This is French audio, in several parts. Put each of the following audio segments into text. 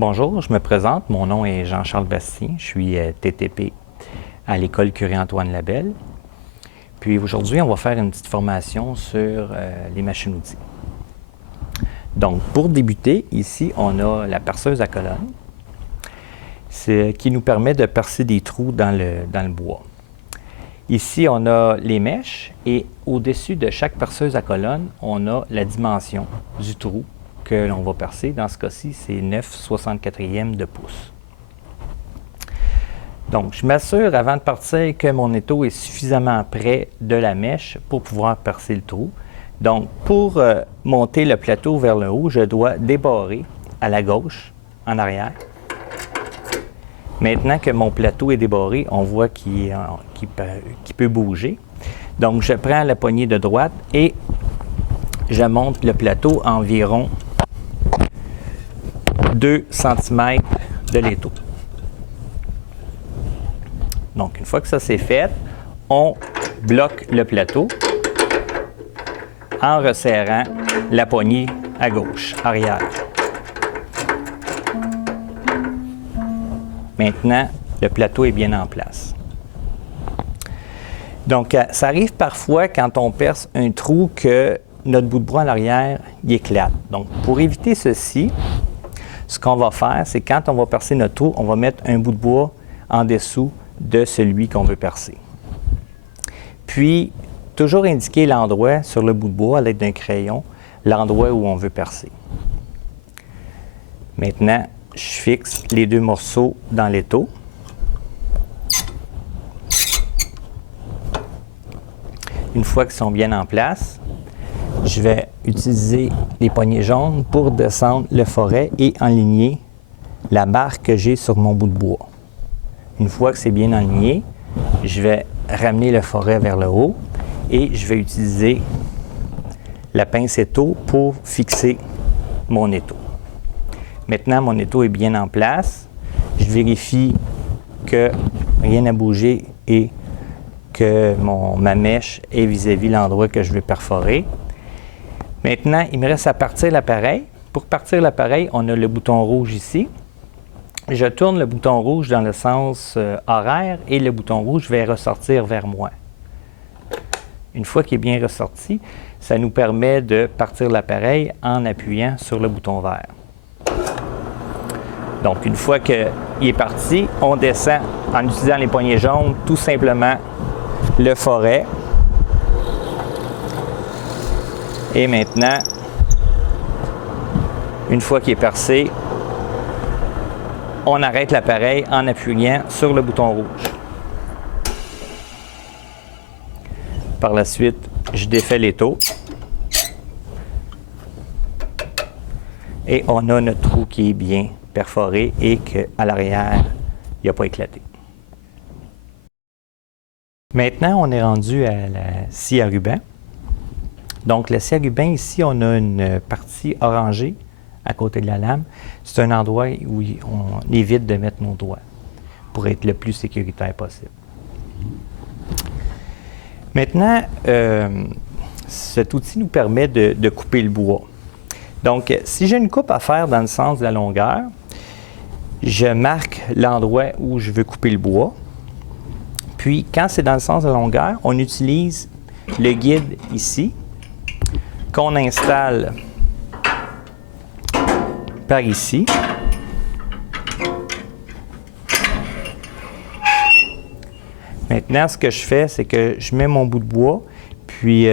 Bonjour, je me présente. Mon nom est Jean-Charles Bastien. Je suis TTP à l'École Curie-Antoine Labelle. Puis aujourd'hui, on va faire une petite formation sur les machines-outils. Donc, pour débuter, ici, on a la perceuse à colonne qui nous permet de percer des trous dans le bois. Ici, on a les mèches et au-dessus de chaque perceuse à colonne, on a la dimension du trou que l'on va percer. Dans ce cas-ci, c'est 9/64 de pouce. Donc, je m'assure avant de partir que mon étau est suffisamment près de la mèche pour pouvoir percer le trou. Donc, pour monter le plateau vers le haut, je dois débarrer à la gauche, en arrière. Maintenant que mon plateau est débarré, on voit qu'il peut bouger. Donc, je prends la poignée de droite et je monte le plateau à environ 2 cm de l'étau. Donc, une fois que ça c'est fait, on bloque le plateau en resserrant la poignée à gauche, arrière. Maintenant, le plateau est bien en place. Donc, ça arrive parfois quand on perce un trou que notre bout de bois à l'arrière éclate. Donc, pour éviter ceci, ce qu'on va faire, c'est quand on va percer notre trou, on va mettre un bout de bois en dessous de celui qu'on veut percer. Puis, toujours indiquer l'endroit sur le bout de bois à l'aide d'un crayon, l'endroit où on veut percer. Maintenant, je fixe les deux morceaux dans l'étau. Une fois qu'ils sont bien en place, je vais utiliser les poignées jaunes pour descendre le forêt et enligner la barre que j'ai sur mon bout de bois. Une fois que c'est bien aligné, je vais ramener le forêt vers le haut et je vais utiliser la pince étau pour fixer mon étau. Maintenant, mon étau est bien en place. Je vérifie que rien n'a bougé et que ma mèche est vis-à-vis l'endroit que je veux perforer. Maintenant, il me reste à partir l'appareil. Pour partir l'appareil, on a le bouton rouge ici. Je tourne le bouton rouge dans le sens horaire et le bouton rouge va ressortir vers moi. Une fois qu'il est bien ressorti, ça nous permet de partir l'appareil en appuyant sur le bouton vert. Donc, une fois qu'il est parti, on descend en utilisant les poignées jaunes, tout simplement le forêt. Et maintenant, une fois qu'il est percé, on arrête l'appareil en appuyant sur le bouton rouge. Par la suite, je défais l'étau. Et on a notre trou qui est bien perforé et qu'à l'arrière, il n'a pas éclaté. Maintenant, on est rendu à la scie à ruban. Donc, la scie à ruban, ici, on a une partie orangée à côté de la lame. C'est un endroit où on évite de mettre nos doigts pour être le plus sécuritaire possible. Maintenant, cet outil nous permet de couper le bois. Donc, si j'ai une coupe à faire dans le sens de la longueur, je marque l'endroit où je veux couper le bois. Puis, quand c'est dans le sens de la longueur, on utilise le guide ici, qu'on installe par ici. Maintenant, ce que je fais, c'est que je mets mon bout de bois, puis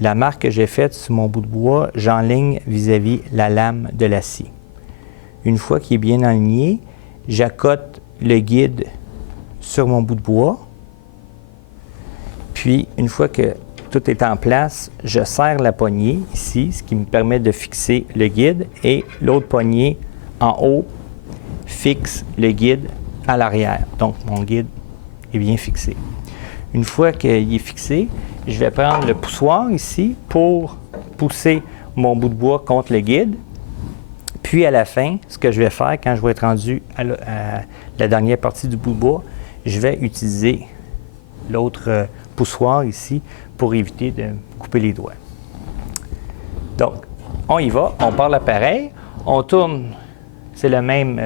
la marque que j'ai faite sur mon bout de bois, j'enligne vis-à-vis la lame de la scie. Une fois qu'il est bien aligné, j'accote le guide sur mon bout de bois. Puis, une fois que tout est en place, je serre la poignée ici, ce qui me permet de fixer le guide, et l'autre poignée en haut fixe le guide à l'arrière. Donc, mon guide est bien fixé. Une fois qu'il est fixé, je vais prendre le poussoir ici pour pousser mon bout de bois contre le guide. Puis, à la fin, ce que je vais faire, quand je vais être rendu à la dernière partie du bout de bois, je vais utiliser l'autre poussoir ici pour éviter de couper les doigts. Donc, on y va, on part l'appareil, on tourne C'est le même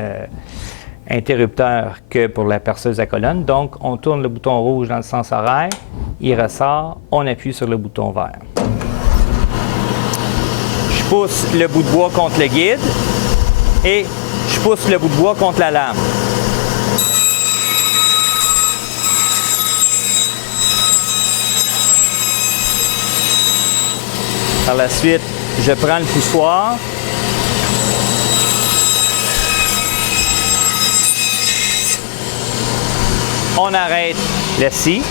interrupteur que pour la perceuse à colonne. Donc, on tourne le bouton rouge dans le sens horaire, il ressort, on appuie sur le bouton vert. Je pousse le bout de bois contre le guide et je pousse le bout de bois contre la lame. Par la suite, je prends le poussoir. On arrête la scie.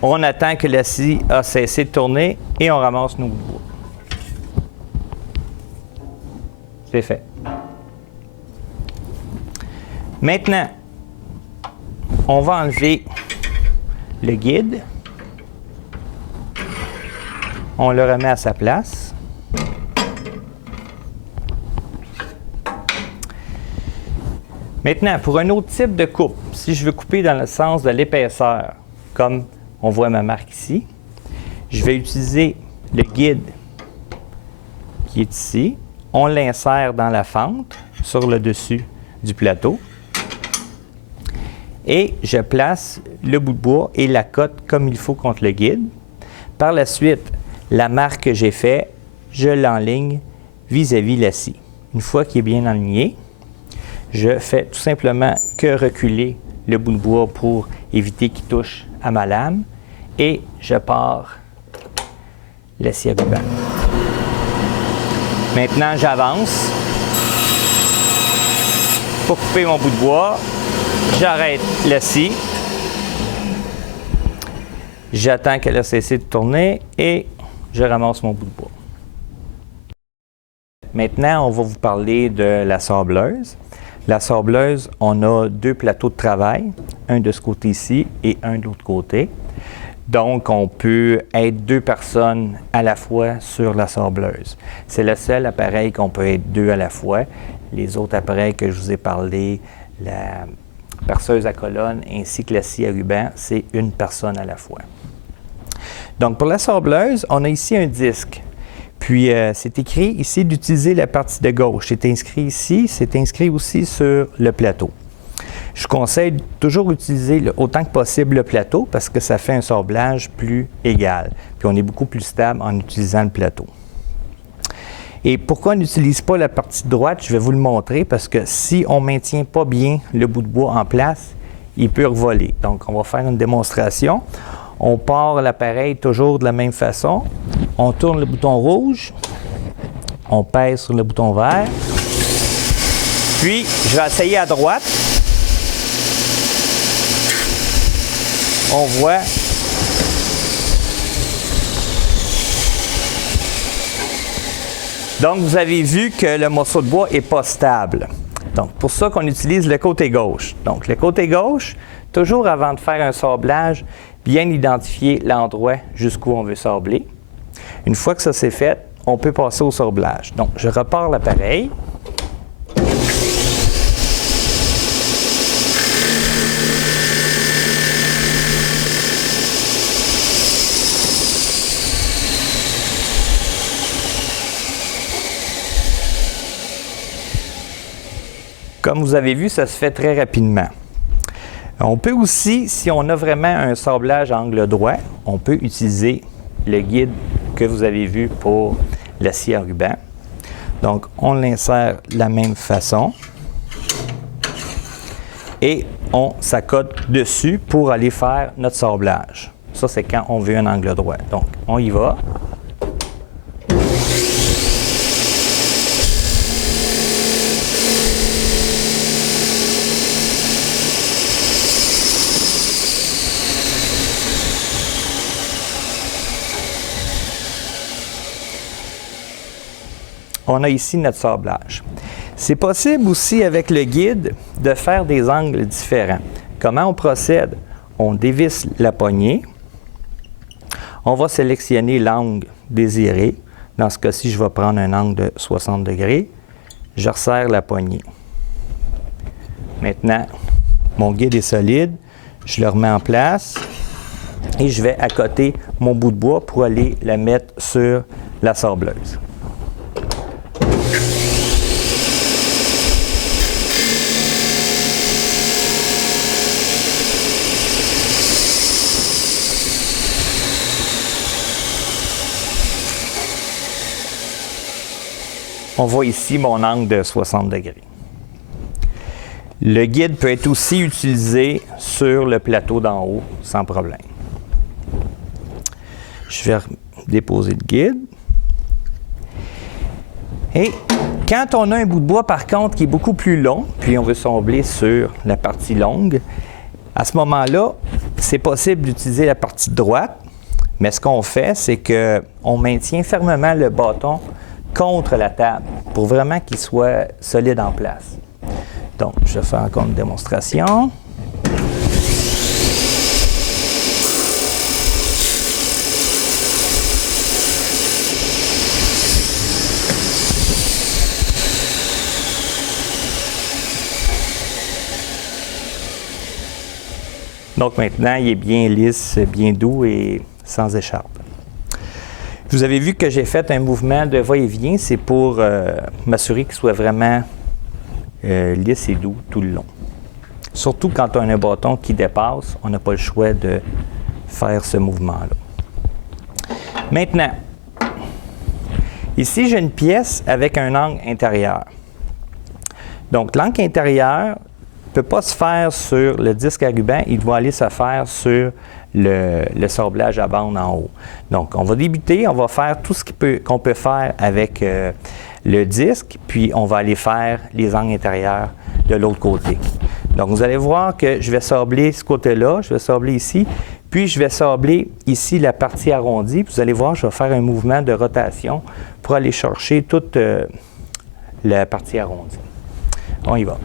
On attend que la scie a cessé de tourner et on ramasse nos bouts de bois. C'est fait. Maintenant, on va enlever le guide. On le remet à sa place. Maintenant, pour un autre type de coupe, si je veux couper dans le sens de l'épaisseur, comme on voit ma marque ici, je vais utiliser le guide qui est ici. On l'insère dans la fente, sur le dessus du plateau. Et je place le bout de bois et la cote comme il faut contre le guide. Par la suite, la marque que j'ai faite, je l'enligne vis-à-vis la scie. Une fois qu'il est bien aligné, je fais tout simplement que reculer le bout de bois pour éviter qu'il touche à ma lame et je pars la scie à ruban. Maintenant, j'avance. Pour couper mon bout de bois, j'arrête la scie. J'attends qu'elle a cessé de tourner et je ramasse mon bout de bois. Maintenant, on va vous parler de la sableuse. La sableuse, on a deux plateaux de travail, un de ce côté-ci et un de l'autre côté. Donc, on peut être deux personnes à la fois sur la sableuse. C'est le seul appareil qu'on peut être deux à la fois. Les autres appareils que je vous ai parlé, la perceuse à colonne ainsi que la scie à ruban, c'est une personne à la fois. Donc, pour la sableuse, on a ici un disque. Puis, c'est écrit ici d'utiliser la partie de gauche. C'est inscrit ici, c'est inscrit aussi sur le plateau. Je conseille toujours d'utiliser autant que possible le plateau parce que ça fait un sablage plus égal. Puis, on est beaucoup plus stable en utilisant le plateau. Et pourquoi on n'utilise pas la partie droite? Je vais vous le montrer parce que si on ne maintient pas bien le bout de bois en place, il peut revoler. Donc, on va faire une démonstration. On part l'appareil toujours de la même façon. On tourne le bouton rouge. On pèse sur le bouton vert. Puis, je vais essayer à droite. On voit. Donc, vous avez vu que le morceau de bois n'est pas stable. Donc, pour ça qu'on utilise le côté gauche. Donc, le côté gauche, toujours avant de faire un sablage, bien identifier l'endroit jusqu'où on veut sabler. Une fois que ça c'est fait, on peut passer au sablage. Donc, je repars l'appareil. Comme vous avez vu, ça se fait très rapidement. On peut aussi, si on a vraiment un sablage à angle droit, on peut utiliser le guide que vous avez vu pour la scie à ruban. Donc, on l'insère de la même façon et on s'accote dessus pour aller faire notre sablage. Ça, c'est quand on veut un angle droit. Donc, on y va. On a ici notre sablage. C'est possible aussi avec le guide de faire des angles différents. Comment on procède? On dévisse la poignée. On va sélectionner l'angle désiré. Dans ce cas-ci, je vais prendre un angle de 60 degrés. Je resserre la poignée. Maintenant, mon guide est solide. Je le remets en place et je vais accoter mon bout de bois pour aller la mettre sur la sableuse. On voit ici mon angle de 60 degrés. Le guide peut être aussi utilisé sur le plateau d'en haut, sans problème. Je vais déposer le guide. Et quand on a un bout de bois, par contre, qui est beaucoup plus long, puis on veut sabler sur la partie longue, à ce moment-là, c'est possible d'utiliser la partie droite, mais ce qu'on fait, c'est qu'on maintient fermement le bâton contre la table pour vraiment qu'il soit solide en place. Donc, je vais faire encore une démonstration. Donc maintenant, il est bien lisse, bien doux et sans écharpe. Vous avez vu que j'ai fait un mouvement de va-et-vient, c'est pour m'assurer qu'il soit vraiment lisse et doux tout le long. Surtout quand on a un bâton qui dépasse, on n'a pas le choix de faire ce mouvement-là. Maintenant, ici j'ai une pièce avec un angle intérieur. Donc l'angle intérieur ne peut pas se faire sur le disque à ruban, il doit aller se faire sur le sablage à bande en haut. Donc, on va débuter, on va faire tout ce qu'on peut faire avec le disque, puis on va aller faire les angles intérieurs de l'autre côté. Donc, vous allez voir que je vais sabler ce côté-là, je vais sabler ici, puis je vais sabler ici la partie arrondie. Vous allez voir, je vais faire un mouvement de rotation pour aller chercher toute la partie arrondie. On y va.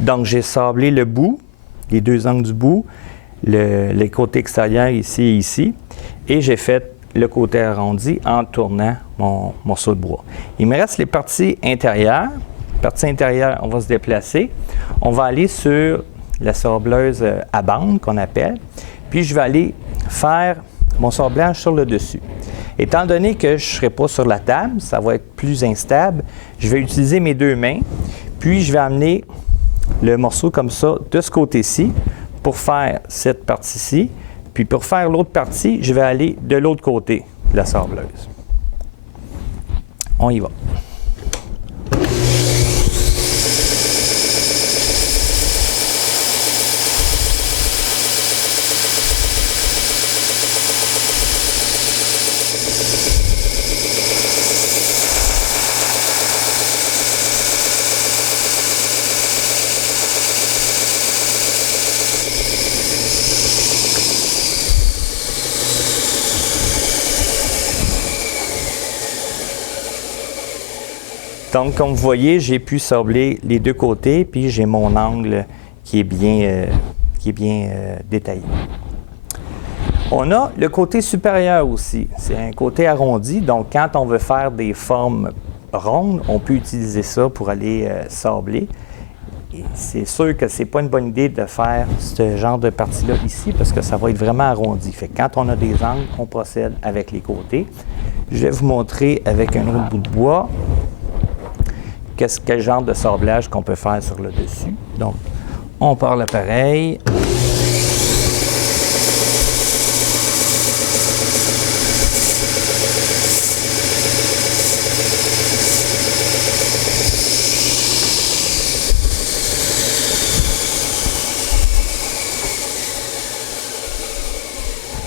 Donc, j'ai sablé le bout, les deux angles du bout, les côtés extérieurs ici et ici, et j'ai fait le côté arrondi en tournant mon morceau de bois. Il me reste les parties intérieures. Partie intérieure, on va se déplacer. On va aller sur la sableuse à bande qu'on appelle, puis je vais aller faire mon sablage sur le dessus. Étant donné que je ne serai pas sur la table, ça va être plus instable, je vais utiliser mes deux mains, puis je vais amener le morceau comme ça de ce côté-ci pour faire cette partie-ci. Puis pour faire l'autre partie, je vais aller de l'autre côté de la sableuse. On y va. Donc, comme vous voyez, j'ai pu sabler les deux côtés, puis j'ai mon angle qui est bien détaillé. On a le côté supérieur aussi. C'est un côté arrondi, donc quand on veut faire des formes rondes, on peut utiliser ça pour aller sabler. Et c'est sûr que ce n'est pas une bonne idée de faire ce genre de partie-là ici, parce que ça va être vraiment arrondi. Fait que quand on a des angles, on procède avec les côtés. Je vais vous montrer avec un autre bout de bois quel genre de sablage qu'on peut faire sur le dessus. Donc, on part l'appareil.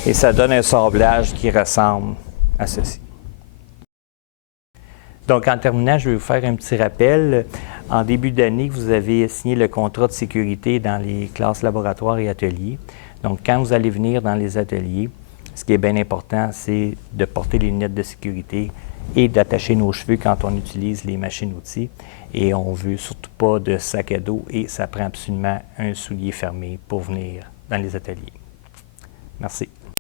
Et ça donne un sablage qui ressemble à ceci. Donc, en terminant, je vais vous faire un petit rappel. en début d'année, vous avez signé le contrat de sécurité dans les classes laboratoires et ateliers. Donc, quand vous allez venir dans les ateliers, ce qui est bien important, c'est de porter les lunettes de sécurité et d'attacher nos cheveux quand on utilise les machines-outils. Et on ne veut surtout pas de sac à dos et ça prend absolument un soulier fermé pour venir dans les ateliers. Merci.